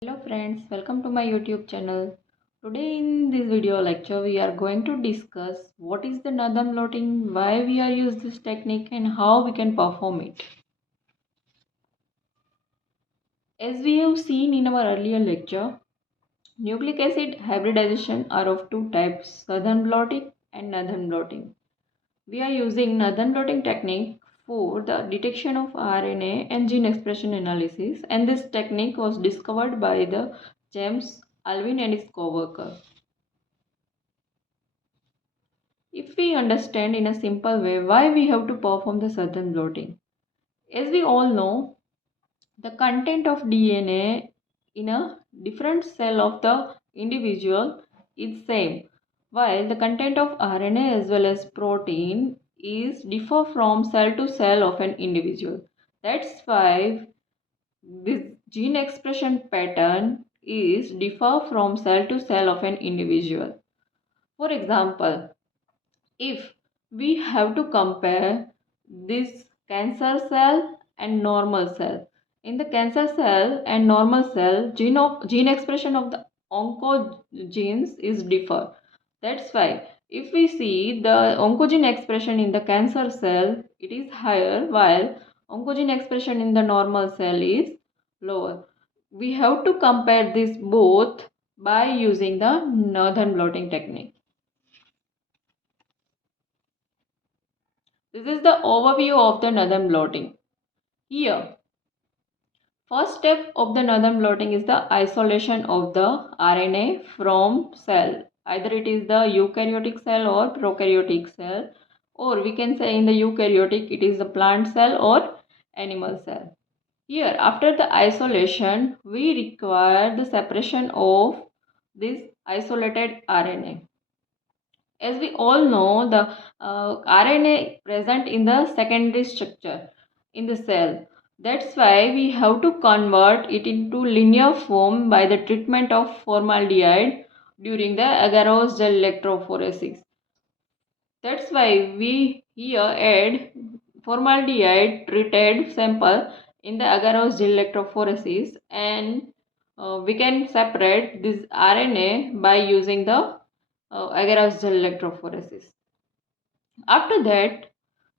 Hello friends, welcome to my YouTube channel. Today in this video lecture we are going to discuss what is the Nadam blotting, why we are use this technique and how we can perform it. As we have seen in our earlier lecture, nucleic acid hybridization are of two types, Southern blotting and Northern blotting. We are using Northern blotting technique for the detection of RNA and gene expression analysis, and this technique was discovered by the James Alvin and his co-worker. If we understand in a simple way why we have to perform the southern blotting, as we all know, the content of DNA in a different cell of the individual is same, while the content of RNA as well as protein is differ from cell to cell of an individual. That's why this gene expression pattern is differ from cell to cell of an individual. For example, if we have to compare this cancer cell and normal cell, in the cancer cell and normal cell, gene expression of the oncogenes is differ. That's why if we see the oncogene expression in the cancer cell, it is higher, while oncogene expression in the normal cell is lower. We have to compare this both by using the northern blotting technique. This is the overview of the northern blotting. Here, first step of the northern blotting is the isolation of the RNA from cell. Either it is the eukaryotic cell or prokaryotic cell, or we can say in the eukaryotic it is the plant cell or animal cell. Here, after the isolation, we require the separation of this isolated RNA. As we all know, the RNA present in the secondary structure in the cell. That's why we have to convert it into linear form by the treatment of formaldehyde during the Agarose gel electrophoresis. That's why we here add formaldehyde treated sample in the Agarose gel electrophoresis, and we can separate this RNA by using the Agarose gel electrophoresis. After that,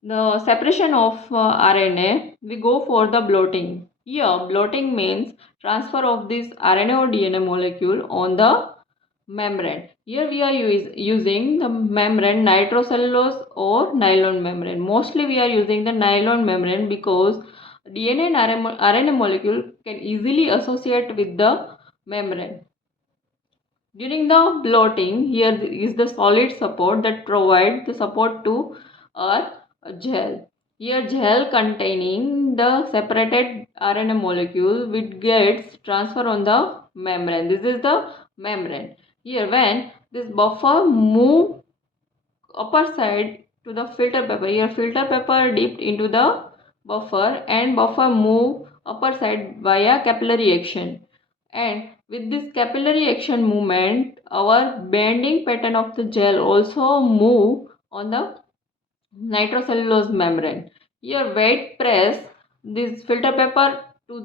the separation of RNA, we go for the blotting. Here, blotting means transfer of this RNA or DNA molecule on the membrane. Here we are using the membrane nitrocellulose or nylon membrane. Mostly we are using the nylon membrane because DNA and RNA molecule can easily associate with the membrane. During the blotting, here is the solid support that provides the support to our gel. Here gel containing the separated RNA molecule which gets transfer on the membrane. This is the membrane. Here when this buffer move upper side to the filter paper, here filter paper dipped into the buffer and buffer move upper side via capillary action, and with this capillary action movement our bending pattern of the gel also move on the nitrocellulose membrane. Here wet press this filter paper to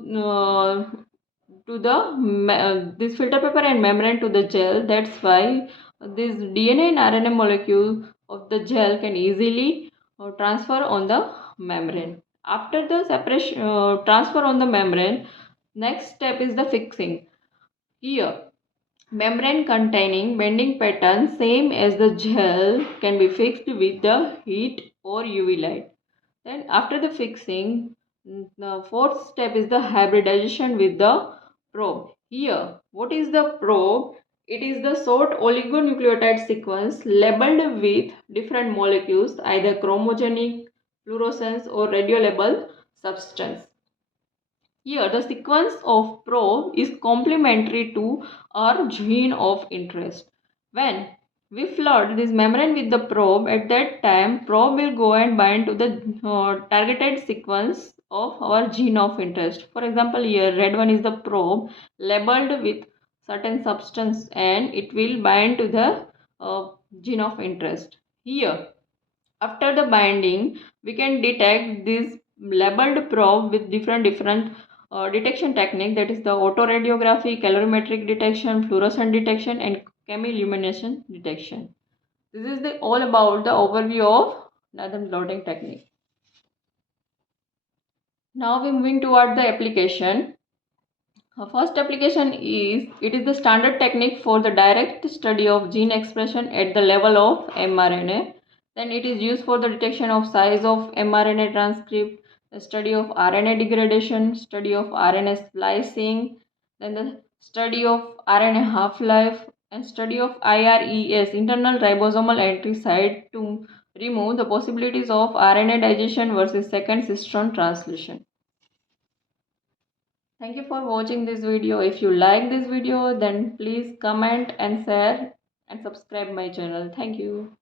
the this filter paper and membrane to the gel. That's why this DNA and RNA molecule of the gel can easily transfer on the membrane. After the separation transfer on the membrane, next step is the fixing. Here membrane containing bending pattern same as the gel can be fixed with the heat or UV light. Then after the fixing, the fourth step is the hybridization with the probe. Here, what is the probe? It is the short oligonucleotide sequence labeled with different molecules, either chromogenic, fluorescence or radiolabeled substance. Here, the sequence of probe is complementary to our gene of interest. When we flood this membrane with the probe, at that time probe will go and bind to the targeted sequence of our gene of interest. For example, here red one is the probe labeled with certain substance and it will bind to the gene of interest. Here, after the binding, we can detect this labeled probe with different detection technique, that is the autoradiography, calorimetric detection, fluorescent detection, and chemiluminescence detection. This is all about the overview of Nathan blotting technique. Now we moving toward the application. Our first application is, it is the standard technique for the direct study of gene expression at the level of mRNA. Then it is used for the detection of size of mRNA transcript, the study of RNA degradation, study of RNA splicing, then the study of RNA half-life, and study of IRES, internal ribosomal entry site, to remove the possibilities of RNA digestion versus second cistron translation. Thank you for watching this video. If you like this video, then please comment and share and subscribe my channel. Thank you.